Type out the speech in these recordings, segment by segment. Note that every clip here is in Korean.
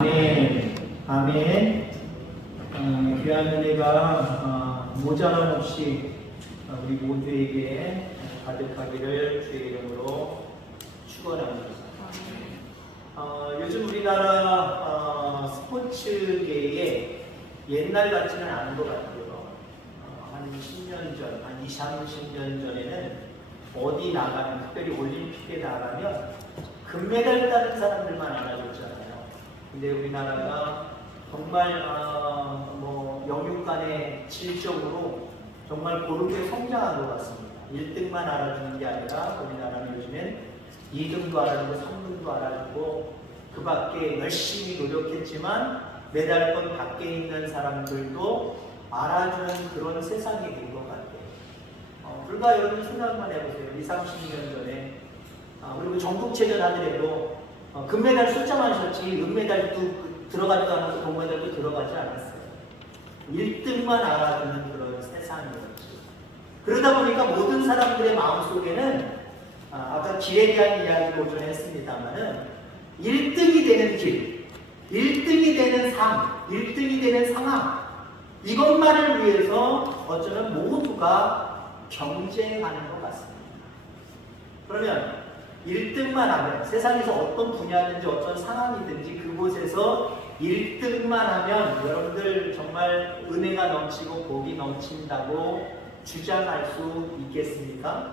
아멘. 아멘. 귀한 은혜가 모자람 없이 우리 모두에게 가득하기를 주의 이름으로 축원합니다. 요즘 우리나라 스포츠계에 옛날 같지는 않은 것 같아요. 한 10년 전, 한 20, 30년 전에는 어디 나가면, 특별히 올림픽에 나가면 금메달 따는 사람들만 알아줬잖아요. 근데 우리나라가 정말 영육 간의 질적으로 정말 고르게 성장한 것 같습니다. 1등만 알아주는 게 아니라 우리나라는 요즘엔 2등도 알아주고 3등도 알아주고 그 밖에 열심히 노력했지만 메달권 밖에 있는 사람들도 알아주는 그런 세상이 된 것 같아요. 불과 여러분 생각만 해보세요. 20, 30년 전에 그리고 전국체전 하더라도 금메달 숫자만 셨지 은메달도 들어가지도 않았고 동메달도 들어가지 않았어요. 1등만 알아주는 그런 세상이었죠. 그러다 보니까 모든 사람들의 마음속에는 아까 길에 대한 이야기를 오전에 했습니다마는 1등이 되는 길, 1등이 되는 삶, 1등이 되는 상황, 이것만을 위해서 어쩌면 모두가 경쟁하는 것 같습니다. 그러면 1등만 하면 세상에서 어떤 분야든지 어떤 상황이든지 그곳에서 1등만 하면 여러분들 정말 은혜가 넘치고 복이 넘친다고 주장할 수 있겠습니까?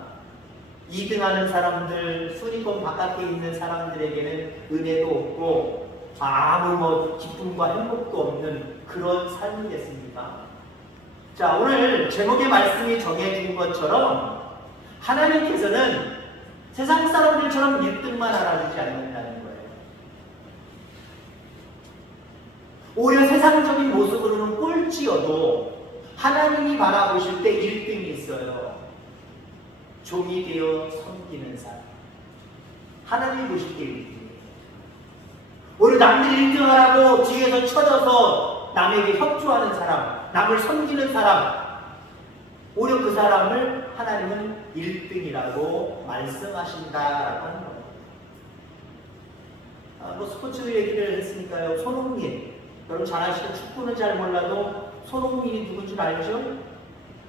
2등 하는 사람들, 순위권 바깥에 있는 사람들에게는 은혜도 없고 아무 기쁨과 행복도 없는 그런 삶이겠습니까? 자, 오늘 제목의 말씀이 정해진 것처럼 하나님께서는 세상 사람들처럼 1등만 알아주지 않는다는 거예요. 오히려 세상적인 모습으로는 꼴찌여도 하나님이 바라보실 때 1등이 있어요. 종이 되어 섬기는 사람. 하나님이 보실 때 1등이에요. 오히려 남들이 1등을 하고 뒤에서 쳐져서 남에게 협조하는 사람, 남을 섬기는 사람, 오히려 그 사람을 하나님은 1등이라고 말씀하신다라고 하는 겁니다. 스포츠 얘기를 했으니까요. 손흥민, 여러분 잘 아시죠? 축구는 잘 몰라도 손흥민이 누군 줄 알죠?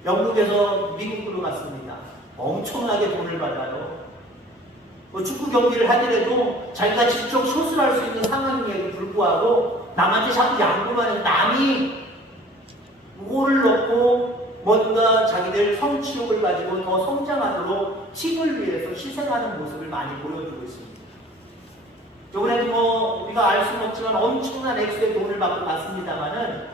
영국에서 미국으로 갔습니다. 엄청나게 돈을 받아요. 축구 경기를 하더라도 자기가 직접 슛을 할 수 있는 상황임에도 불구하고 남한테 자꾸 양보만 해서 남이 골을 넣고 뭔가 자기들 성취욕을 가지고 더 성장하도록 팀을 위해서 희생하는 모습을 많이 보여주고 있습니다. 이번에도 우리가 알 수는 없지만 엄청난 액수의 돈을 받고 갔습니다만은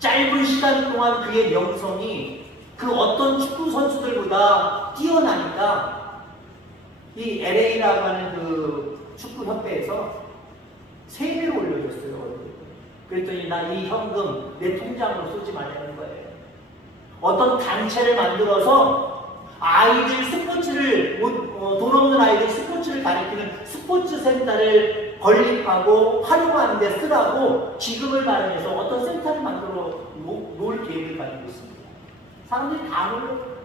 짧은 시간 동안 그의 명성이 그 어떤 축구 선수들보다 뛰어나니까 이 LA라고 하는 그 축구협회에서 세배로 올려줬어요. 그랬더니 나 이 현금 내 통장으로 쏘지 말라는 거예요. 어떤 단체를 만들어서 아이들 스포츠를 돈 없는 아이들 스포츠를 가리키는 스포츠 센터를 건립하고 활용하는 데 쓰라고 기금을 마련해서 어떤 센터를 만들어 놓을 계획을 가지고 있습니다. 사람들이 다 몰라요.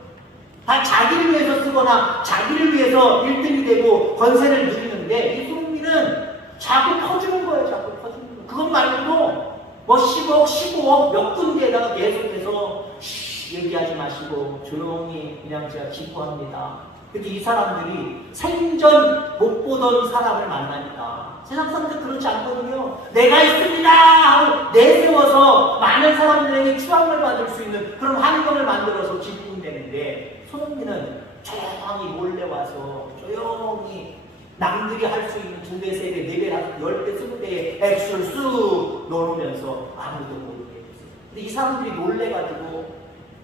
다 자기를 위해서 쓰거나 자기를 위해서 1등이 되고 권세를 누리는데 이 손흥민은 자꾸 퍼주는 거예요. 자꾸 퍼주는 거예요. 그것 말고도 10억, 15억 몇 군데에다가 계속해서 얘기하지 마시고 조용히 그냥 제가 기뻐합니다. 근데 이 사람들이 생전 못 보던 사람을 만나니까 세상 사람들 그렇지 않거든요. 내가 있습니다 하고 내세워서 많은 사람들에게 추앙을 받을 수 있는 그런 환경을 만들어서 기쁨되는데 손흥민은 조용히 몰래 와서 조용히 남들이 할 수 있는 2배, 3배, 4배, 10배, 20배의 액수를 쑥 넣으면서 아무도 모르게 했어요. 근데 이 사람들이 놀래가지고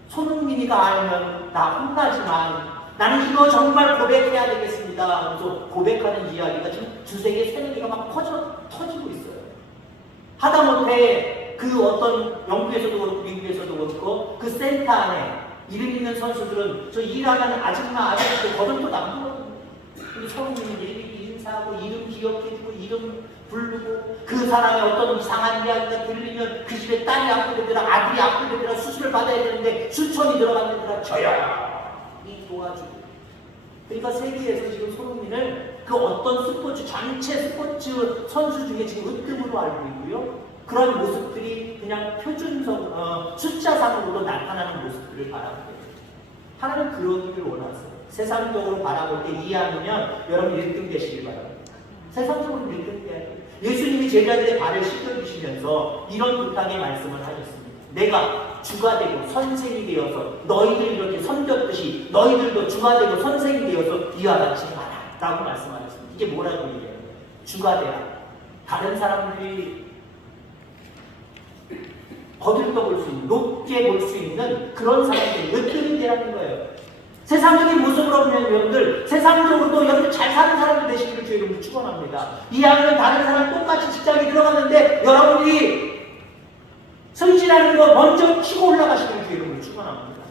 손흥민이가 알면 나 혼나지만 나는 이거 정말 고백해야 되겠습니다. 그래서 고백하는 이야기가 지금 2-3개, 3개가 막 터지고 있어요. 하다못해 그 어떤 영국에서도 그렇고 미국에서도 그렇고 그 센터 안에 이름 있는 선수들은 저 일하는 아줌마, 아저씨도 거들떠도 안 보거든요. 근데 손흥민은 일일이 인사하고 이름 기억해주고 이름 부르고 그 사람의 어떤 이상한 이야기가 들리면 그 집에 딸이 아프더라, 아들이 아프더라, 수술을 받아야 되는데 수천이 들어갔더라, 조용히 도와주고. 그러니까 세계에서 지금 손흥민을 그 어떤 스포츠, 전체 스포츠 선수 중에 지금 으뜸으로 알고 있고요. 그런 모습들이 그냥 표준적, 숫자상으로도 나타나는 모습들을 바라보게 됩니다. 하나님 그러기를 원하세요. 세상적으로 바라볼 때 이해하면 여러분 1등 되시길 바랍니다. 세상적으로 1등 돼야 돼요. 예수님이 제자들의 발을 씻겨주시면서 이런 부탁의 말씀을 하셨습니다. 내가 주가 되고 선생이 되어서 너희들 이렇게 섬겼듯이 너희들도 주가 되고 선생이 되어서 이와 같이 하라 라고 말씀하셨습니다. 이게 뭐라고 얘기해요? 주가 되라. 다른 사람들이 거들떠볼 수 있는, 높게 볼 수 있는 그런 사람들이 으뜸이 되라는 거예요. 세상적인 모습으로 보면 여러분들, 세상적으로도 여러분 잘 사는 사람들 되시기를 주의 이름으로 축원합니다. 이왕이면 다른 사람 똑같이 직장에 들어갔는데 여러분이 승진하는 거 먼저 치고 올라가시기를 주의 이름으로 축원합니다.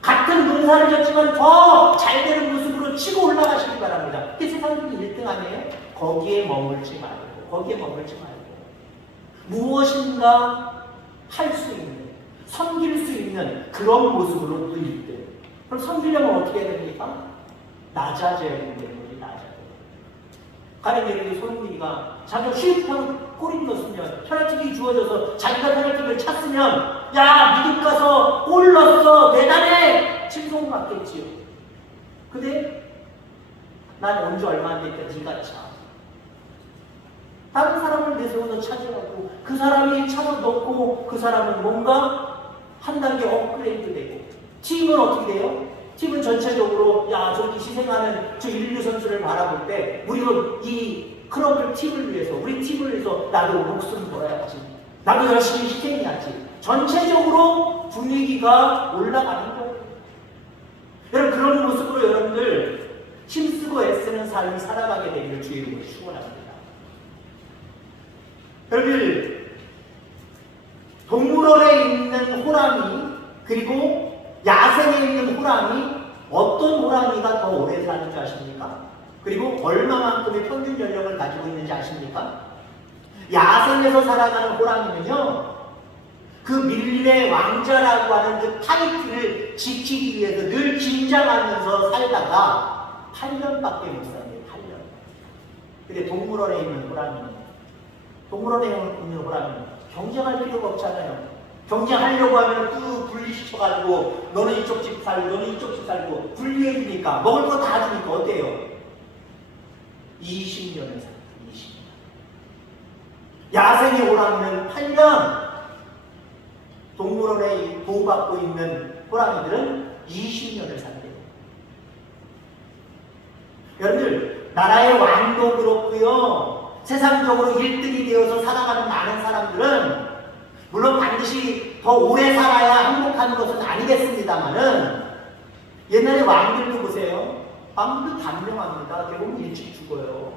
같은 농사를 졌지만 더 잘 되는 모습으로 치고 올라가시기 바랍니다. 그게 세상적인 1등 아니에요? 거기에 머물지 말고, 무엇인가 할 수 있는, 섬길 수 있는 그런 모습으로 또 1등. 그럼 섬기려면 어떻게 해야 됩니까? 낮아져야 되는 거지, 낮아져야 돼요. 가령 예를 들어 손흥민이가 자기가 슈퍼로 골이 넣었으면, 페널티킥이 주어져서 자기가 페널티킥을 찼으면 야, 미국 가서 골 넣었어, 대단해! 칭송 받겠지요. 근데 난 온 지 얼마 안 됐다, 네가 차. 다른 사람을 내세워 너 차지하고 그 사람이 차서 넣고 그 사람은 뭔가 한 단계 업그레이드 되고, 팀은 어떻게 돼요? 팀은 전체적으로 야, 저렇게 희생하는 저 인류 선수를 바라볼 때 우리도 이 클럽을 팀을 위해서, 우리 팀을 위해서 나도 목숨 걸어야지, 나도 열심히 희생해야지. 전체적으로 분위기가 올라가는 거예요. 여러분 그런 모습으로 여러분들 힘쓰고 애쓰는 삶이 살아가게 되기를 주의 이름으로 축원합니다. 여러분 동물원에 있는 호랑이 그리고 야생에 있는 호랑이, 어떤 호랑이가 더 오래 사는지 아십니까? 그리고 얼마만큼의 평균 연령을 가지고 있는지 아십니까? 야생에서 살아가는 호랑이는요, 그 밀림의 왕자라고 하는 그 타이틀을 지키기 위해서 늘 긴장하면서 살다가 8년밖에 못 삽니다. 8년. 근데 동물원에 있는 호랑이는, 경쟁할 필요가 없잖아요. 경쟁하려고 하면 또 분리시켜가지고 너는 이쪽 집 살고 너는 이쪽 집 살고 분리해주니까, 먹을 거 다 주니까 어때요? 20년을 삽니다. 20년. 야생의 호랑이는 8년, 동물원에 보호받고 있는 호랑이들은 20년을 산대요. 여러분들 나라의 왕도 그렇고요, 세상적으로 1등이 되어서 살아가는 많은 사람들은 물론 반드시 더 오래 살아야 행복한 것은 아니겠습니다만은, 옛날에 왕들도 보세요. 왕들도 단명합니다. 결국은 일찍 죽어요.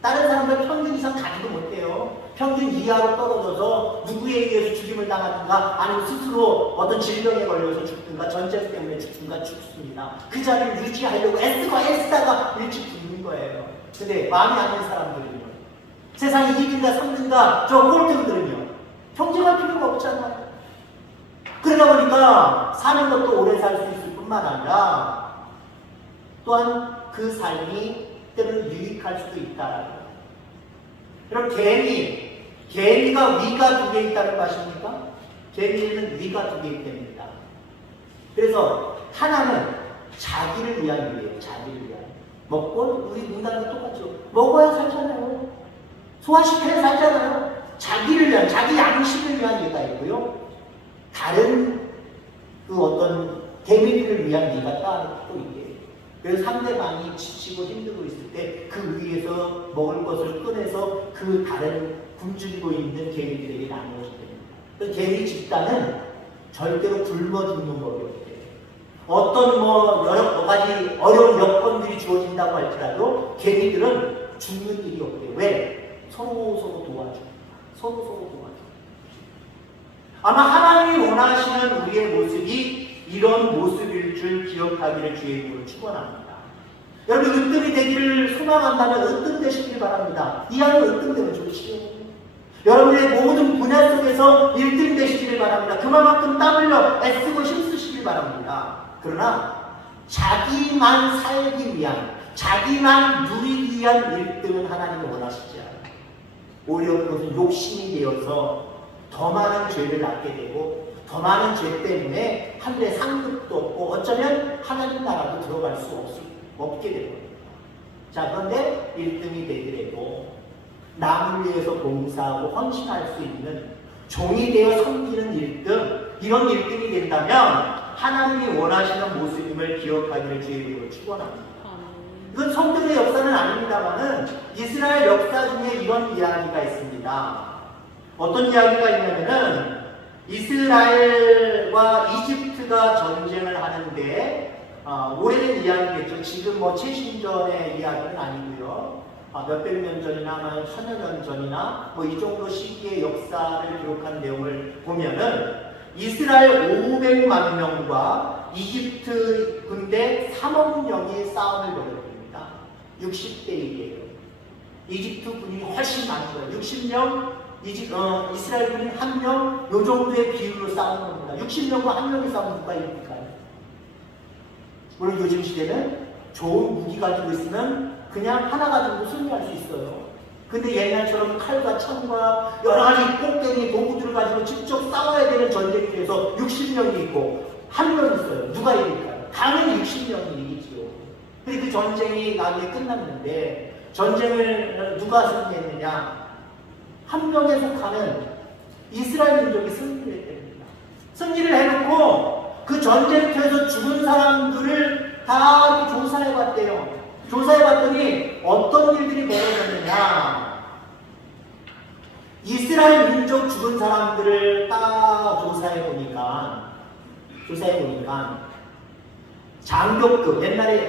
다른 사람들 평균 이상 가지도 못해요. 평균 이하로 떨어져서 누구에 의해서 죽임을 당하든가 아니면 스스로 어떤 질병에 걸려서 죽든가 전쟁 때문에 죽든가 죽습니다. 그 자리를 유지하려고 애쓰다가 일찍 죽는 거예요. 근데 마음이 아닌 사람들은요, 세상 2등가 3등가 저 꼴등들은요 경쟁할 필요가 없잖아요. 그러다 보니까 사는 것도 오래 살 수 있을 뿐만 아니라 또한 그 삶이 때로는 유익할 수도 있다라는 거예요. 여러분 개미가 위가 2개 있다는 거 아십니까? 개미는 위가 2개 있답니다. 그래서 하나는 자기를 위한 위예요. 자기를 위한. 먹고 우리 인간도 똑같죠. 먹어야 살잖아요. 소화시켜야 살잖아요. 자기를 위한, 자기 양식을 위한 위가 있고요, 다른 그 어떤 개미들을 위한 위가 따로 또 있대요. 그래서 상대방이 지치고 힘들고 있을 때 그 위에서 먹을 것을 꺼내서 그 다른 굶주리고 있는 개미들에게 나누어야 됩니다. 그 개미 집단은 절대로 굶어 죽는 법이 없대요. 어떤 여러 가지 어려운 여건들이 주어진다고 할지라도 개미들은 죽는 일이 없대요. 왜? 서로 도와줍니다. 서로 도와줍니다. 아마 하나님이 원하시는 우리의 모습이 이런 모습일 줄 기억하기를 주의 이름으로 축원합니다. 여러분 으뜸이 되기를 소망한다면 으뜸 되시길 바랍니다. 이 안에 으뜸 되면 좋지요. 여러분의 모든 분야 속에서 1등 되시기를 바랍니다. 그만큼 땀 흘려 애쓰고 힘쓰시길 바랍니다. 그러나 자기만 살기 위한, 자기만 누리기 위한 1등은 하나님이 원하시지 않아요. 오히려 그것은 욕심이 되어서 더 많은 죄를 낳게 되고 더 많은 죄 때문에 하늘의 상급도 없고 어쩌면 하나님 나라도 들어갈 수 없게 되거든요. 자, 그런데 1등이 되더라도 남을 위해서 봉사하고 헌신할 수 있는 종이 되어 섬기는 1등, 이런 1등이 된다면 하나님이 원하시는 모습임을 기억하기를 주의 이름으로 축원합니다. 이건 성경의 역사는 아닙니다만은 이스라엘 역사 중에 이런 이야기가 있습니다. 어떤 이야기가 있냐면은 이스라엘과 이집트가 전쟁을 하는데 오래된 이야기겠죠. 지금 뭐 최신전의 이야기는 아니고요. 몇백 년 전이나 천여 년 전이나 뭐 이 정도 시기의 역사를 기록한 내용을 보면은 이스라엘 500만 명과 이집트 군대 3억 명이 싸움을 벌였습니다. 60대 1이에요. 이집트 군이 훨씬 많고요. 60명, 이스라엘 군이 1명, 요 정도의 비율로 싸우는 겁니다. 60명과 1명이 싸우면 누가 이깁니까? 물론 요즘 시대는 좋은 무기 가지고 있으면 그냥 하나 가지고 승리할 수 있어요. 근데 옛날처럼 칼과 창과 여러 가지 꼭대기 도구들을 가지고 직접 싸워야 되는 전쟁에서 60명이 있고 1명 있어요. 누가 이길까요? 당연히 60명이 이기지요. 근데 그 전쟁이 나중에 끝났는데 전쟁을 누가 승리했느냐? 한 명에 속하는 이스라엘 민족이 승리를 했답니다. 승리를 해놓고 그 전쟁터에서 죽은 사람들을 다 조사해봤대요. 조사해봤더니 어떤 일들이 벌어졌느냐. 이스라엘 민족 죽은 사람들을 딱 조사해보니까 장교급,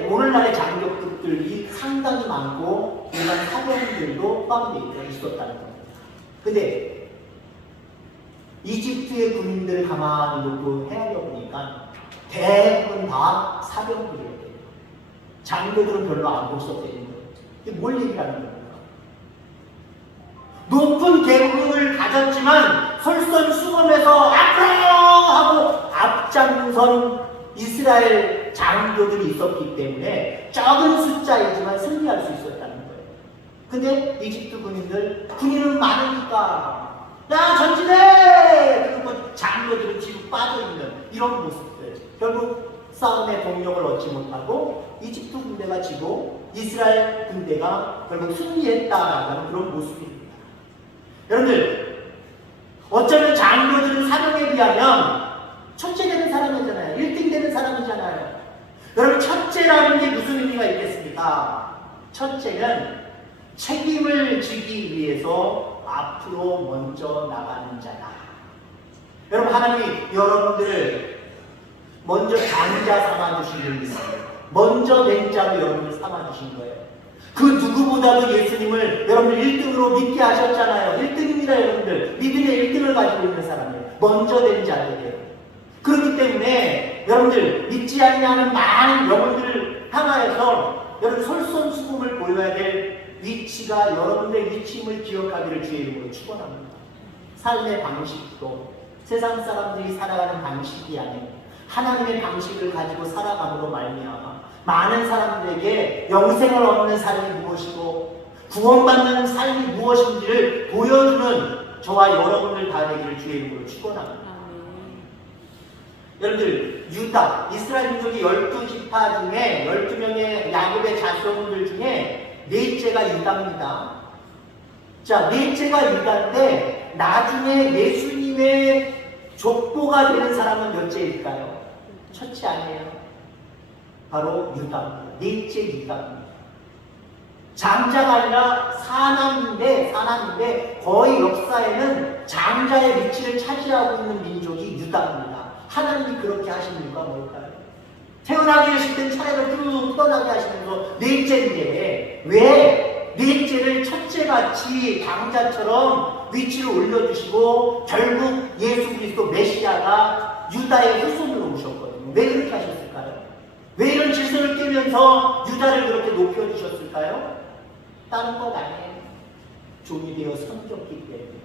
오늘날의 장교급들이 상당히 많고 일반 사병들도 포함되어 있었다는 겁니다. 근데 이집트의 군인들을 가만히 놓고 헤아려보니까 대부분 다 사병들이에요. 장교들은 별로 안 보셨대는 거예요. 이게 뭘 얘기하는 겁니까? 높은 계급을 가졌지만 솔선수범해서 앞으로 하고 앞장선 이스라엘 장교들이 있었기 때문에 적은 숫자이지만 승리할 수 있었다는 거예요. 근데 이집트 군인은 많으니까 야 전진해! 그리고 장교들은 뒤로 빠져있는 이런 모습들. 결국 싸움의 동력을 얻지 못하고 이집트 군대가 지고 이스라엘 군대가 결국 승리했다라는 그런 모습입니다. 여러분들, 어쩌면 장교들은 사명에 비하면 첫째 되는 사람이잖아요. 1등 되는 사람이잖아요. 여러분, 첫째라는 게 무슨 의미가 있겠습니까? 첫째는 책임을 지기 위해서 앞으로 먼저 나가는 자다. 여러분, 하나님이 여러분들을 먼저 장자 삼아주신 분이 있어요. 먼저 된 자로 여러분을 삼아주신 거예요. 그 누구보다도 예수님을 여러분들 1등으로 믿게 하셨잖아요. 1등입니다, 여러분들. 믿음의 1등을 가지고 있는 사람이에요. 먼저 된 자들이에요. 그렇기 때문에 여러분들 믿지 않냐는 많은 영혼들을 향하여서 여러분 솔선수범을 보여야 될 위치가 여러분들의 위치임을 기억하기를 주의 이름으로 축원합니다. 삶의 방식도 세상 사람들이 살아가는 방식이 아니에요. 하나님의 방식을 가지고 살아감으로 말미암아 많은 사람들에게 영생을 얻는 삶이 무엇이고 구원받는 삶이 무엇인지를 보여주는 저와 여러분들 다 되기를 주의 이름으로 축원합니다. 여러분들, 유다, 이스라엘 민족이 12지파 중에 12명의 야곱의 자손들 중에 넷째가 유다입니다. 자, 넷째가 유다인데 나중에 예수님의 족보가 되는 사람은 몇째일까요? 첫째 아니에요. 바로 유다입니다. 넷째 유다입니다. 장자가 아니라 사남인데 거의 역사에는 장자의 위치를 차지하고 있는 민족이 유다입니다. 하나님이 그렇게 하신 이유가 뭘까요? 태어나게 하실 땐 차례를 쭉 떠나게 하시면서 넷째인데 왜 넷째를 첫째같이 장자처럼 위치를 올려주시고 결국 예수 그리스도 메시아가 유다의 후손으로 오셨거든요. 왜 그렇게 하셨을까요? 왜 이런 질서를 깨면서 유다를 그렇게 높여주셨을까요? 다른 것 아니에요. 종이 되어 섬겼기 때문에.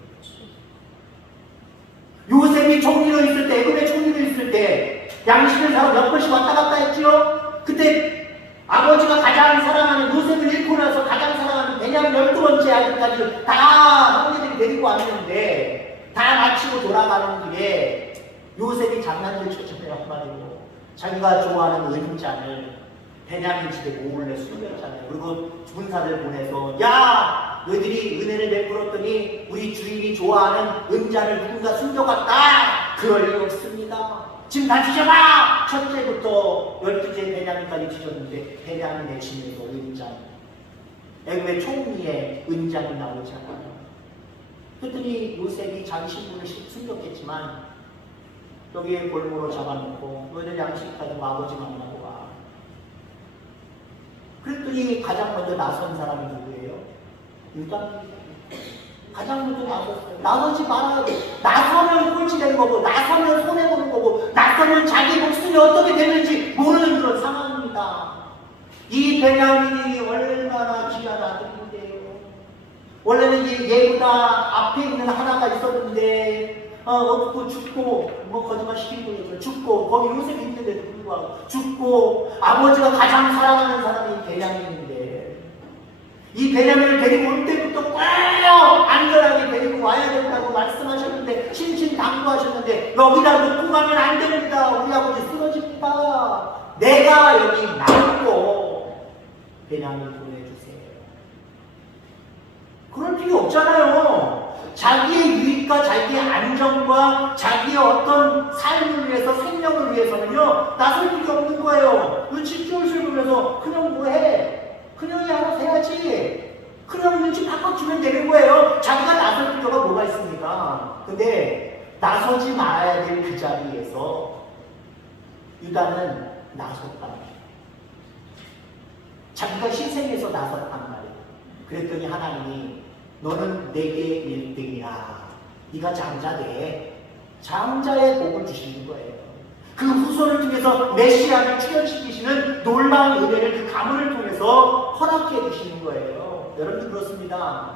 요셉이 총리로 있을 때, 애굽의 총리로 있을 때 양식을 사러 몇 번씩 왔다 갔다 했죠? 그때 아버지가 가장 사랑하는 요셉을 잃고 나서 가장 사랑하는 베냐민 12번째 아들까지 다 형제들이 데리고 왔는데 다 마치고 돌아가는 길에 요셉이 장난을 쳤잖아요. 한마디로 자기가 좋아하는 은잔을 베냐민 집에 몰래 숨겼잖아요. 그리고 군사들 보내서 야 너희들이 은혜를 베풀었더니 우리 주인이 좋아하는 은잔을 누군가 숨겨갔다. 그럴 리 없습니다. 지금 다 뒤져봐! 첫째부터 12째 베냐민까지 뒤졌는데 베냐민의 짐에서 은잔, 애굽의 총리의 은잔이 나오잖아요. 그랬더니 요셉이 자기 신분을 숨겼겠지만 여기에 골무로 잡아놓고 너희들 양식 가지고 아버지 만나고 와. 그랬더니 가장 먼저 나선 사람이 누구예요? 유다입니다. 가장 먼저 나섰어요. 나서지 말아야 돼. 나서면 꼴찌되는 거고, 나서면 손해보는 거고, 나서면 자기 목숨이 어떻게 되는지 모르는 그런 상황입니다. 이 베냐민이 얼마나 귀한 아들인데요. 원래는 이 예후다 앞에 있는 하나가 있었는데 없고 죽고 뭐 거짓말 시키고 죽고 거기 요셉이 있는데도 불구하고 죽고 아버지가 가장 사랑하는 사람이 베냐민인데 이 베냐민을 데리고 올 때부터 꼭 안전하게 데리고 와야 된다고 말씀하셨는데 신신당부하셨는데 여기다 놓고 가면 안 됩니다. 우리 아버지 쓰러집니다. 내가 여기 남고 베냐민 보내주세요. 그럴 필요 없잖아요. 자기의 유익과 자기의 안정과 자기의 어떤 삶을 위해서 생명을 위해서는요 나설 필요 없는 거예요. 눈치 쫄쫄 보면서 그냥 뭐해? 그냥이 알아서 해야지. 그냥 눈치 팍팍 주면 되는 거예요. 자기가 나설 필요가 뭐가 있습니까? 근데 나서지 말아야 될 그 자리에서 유다는 나섰단 말이에요. 자기가 희생해서 나섰단 말이에요. 그랬더니 하나님이 너는 내게 1등이야. 네가 장자돼. 장자의 복을 주시는 거예요. 그 후손을 통해서 메시아를 출현시키시는 놀라운 은혜를 그 가문을 통해서 허락해 주시는 거예요. 여러분 그렇습니다.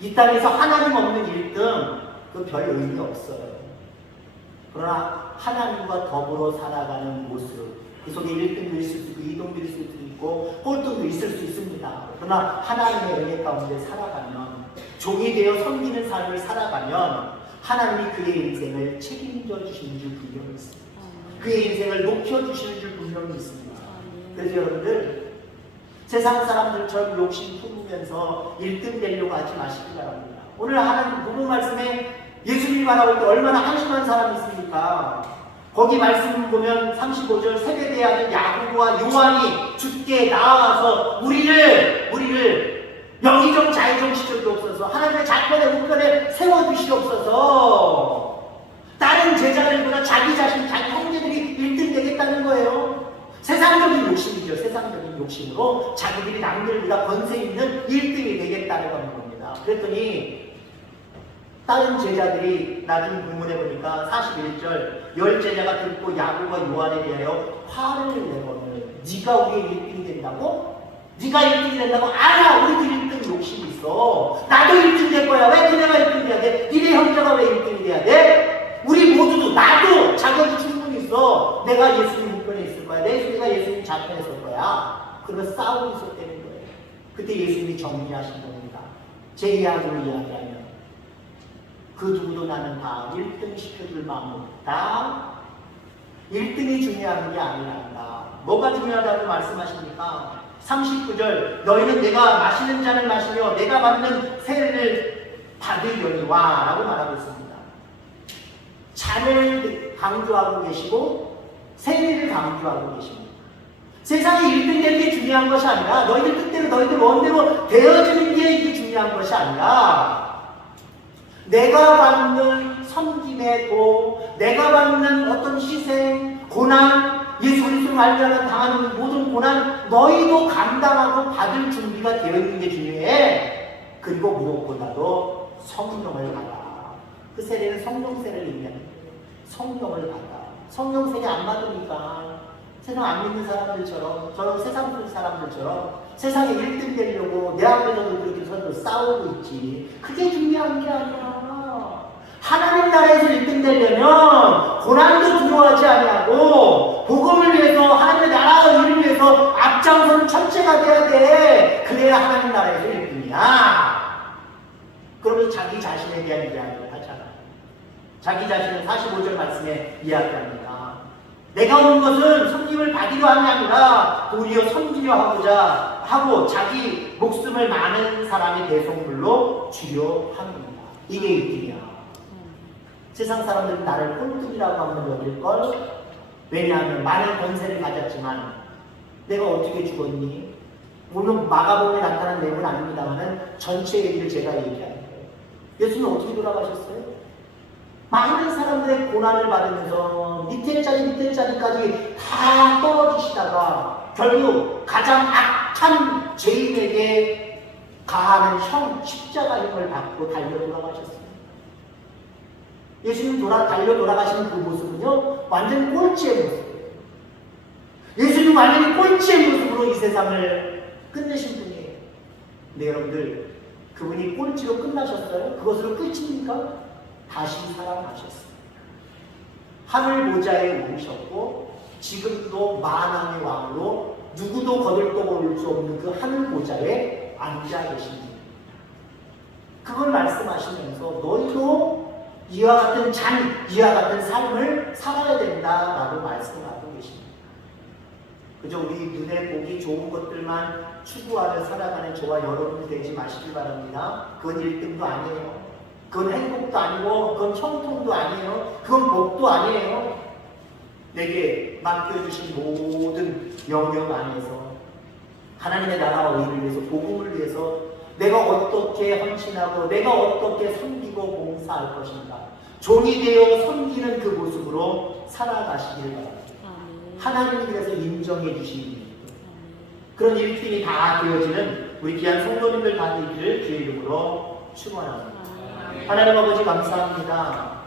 이 땅에서 하나님 없는 1등 그 별 의미 없어요. 그러나 하나님과 더불어 살아가는 모습 그 속에 1등도 있을 수 있고 2등도 있을 수도 있고 꼴등도 있을 수 있습니다. 그러나 하나님의 은혜 가운데 살아가면 종이 되어 섬기는 삶을 살아가면 하나님이 그의 인생을 책임져 주시는 줄 분명히 있습니다. 그의 인생을 높여주시는 줄 분명히 있습니다. 그래서 여러분들 세상 사람들처럼 욕심 품으면서 1등 되려고 하지 마시기 바랍니다. 오늘 하나님 부분 말씀에 예수님이 말하고 때 얼마나 한심한 사람이 있습니까? 거기 말씀을 보면 35절 세베대의 아들 야고보와 요한이 주께 나아가서 우리를 영의정 자의정 시켜주옵소서. 하나님의 자권에 우편에 세워주시옵소서. 다른 제자들보다 자기 자신, 자기 형제들이 1등 되겠다는 거예요. 세상적인 욕심이죠. 세상적인 욕심으로 자기들이 남들보다 권세 있는 1등이 되겠다는 겁니다. 그랬더니 다른 제자들이 나중 본문에 보니까 41절 10제자가 듣고 야고보와 요한에 대하여 화를 내거늘 네가 우리의 1등이 된다고? 네가 1등이 된다고? 알아! 우리도 1등 욕심이 있어. 나도 1등 될 거야. 왜 그네가 1등 돼야 돼? 니네 형제가 왜 1등이 돼야 돼? 우리 모두도 나도 자격이 충분히 있어. 내가 예수님 우편에 있을 거야. 내가 예수님 좌편에 설 거야. 그러면 싸우고 있었다는 거예요. 그때 예수님이 정리하신 겁니다. 제 이야기를 이야기하면 그 누구도 나는 다 1등 시켜줄 마음 없다. 1등이 중요한 게 아니란다. 뭐가 중요하다고 말씀하십니까? 39절 너희는 내가 마시는 잔을 마시며 내가 받는 세례를 받으려니와 라고 말하고 있습니다. 잔을 강조하고 계시고 세례를 강조하고 계십니다. 세상에 1등 되는 게 중요한 것이 아니라 너희들 뜻대로 너희들 원대로 되어지는 게 이게 중요한 것이 아니라 내가 받는 섬김의 도, 내가 받는 어떤 희생, 고난, 예수 그리스도를 알려면 당하는 모든 고난 너희도 감당하고 받을 준비가 되어 있는 게 중요해. 그리고 무엇보다도 성령을 받아. 그 세례는 성령 세례를 의미하는 거예요. 성령을 받아. 성령 세례 안 받으니까 세상 안 믿는 사람들처럼 저런 세상 사람들처럼 세상에 1등 되려고 내 앞에서도 그렇게 서로 싸우고 있지. 그게 중요한 게 아니야. 하나님을 나라에서 1등 되려면 고난도 두려워하지 아니하고 복음을 위해서 하나님의 나라와 일을 위해서 앞장서는 천체가 돼야 돼. 그래야 하나님 나라에서 1등이야. 그러면서 자기 자신에 대한 이야기를 하잖아. 자기 자신은 45절 말씀에 이야기합니다. 내가 온 것은 섬김을 받으려 함이 아니라 도리어 섬기려 하고자 하고 자기 목숨을 많은 사람의 대속물로 주려 합니다. 이게 1등이야. 세상 사람들은 나를 꼴등이라고 하면 여길걸. 왜냐하면 많은 권세를 가졌지만 내가 어떻게 죽었니? 물론 마가복음에 나타난 내용은 아닙니다만 전체 얘기를 제가 얘기하는 거예요. 예수님은 어떻게 돌아가셨어요? 많은 사람들의 고난을 받으면서 밑에 자리까지 다 떨어지시다가 결국 가장 악한 죄인에게 가하는 십자가 형을 받고 달려 돌아가셨습니다. 예수님 달려 돌아가시는 그 모습은요, 완전히 꼴찌의 모습이에요. 예수님 완전히 꼴찌의 모습으로 이 세상을 끝내신 분이에요. 근데 여러분들, 그분이 꼴찌로 끝나셨어요? 그것으로 끝입니까? 다시 살아나셨습니다. 하늘 보좌에 오르셨고 지금도 만왕의 왕으로 누구도 거들떠볼 수 없는 그 하늘 보좌에 앉아 계십니다. 그걸 말씀하시면서 너희도 이와 같은 이와 같은 삶을 살아야 된다라고 말씀하고 계십니다. 그저 우리 눈에 보기 좋은 것들만 추구하며 살아가는 저와 여러분이 되지 마시길 바랍니다. 그건 1등도 아니에요. 그건 행복도 아니고 그건 형통도 아니에요. 그건 복도 아니에요. 내게 맡겨주신 모든 영역 안에서 하나님의 나라와 의를 위해서 복음을 위해서 내가 어떻게 헌신하고 내가 어떻게 섬기고 봉사할 것인가 종이 되어 섬기는 그 모습으로 살아가시길 바랍니다. 하나님이 그래서 인정해 주시는 그런 일들이 다 되어지는 우리 귀한 성도님들 다 되기를 주의 이름으로 축원합니다. 하나님 아버지 감사합니다.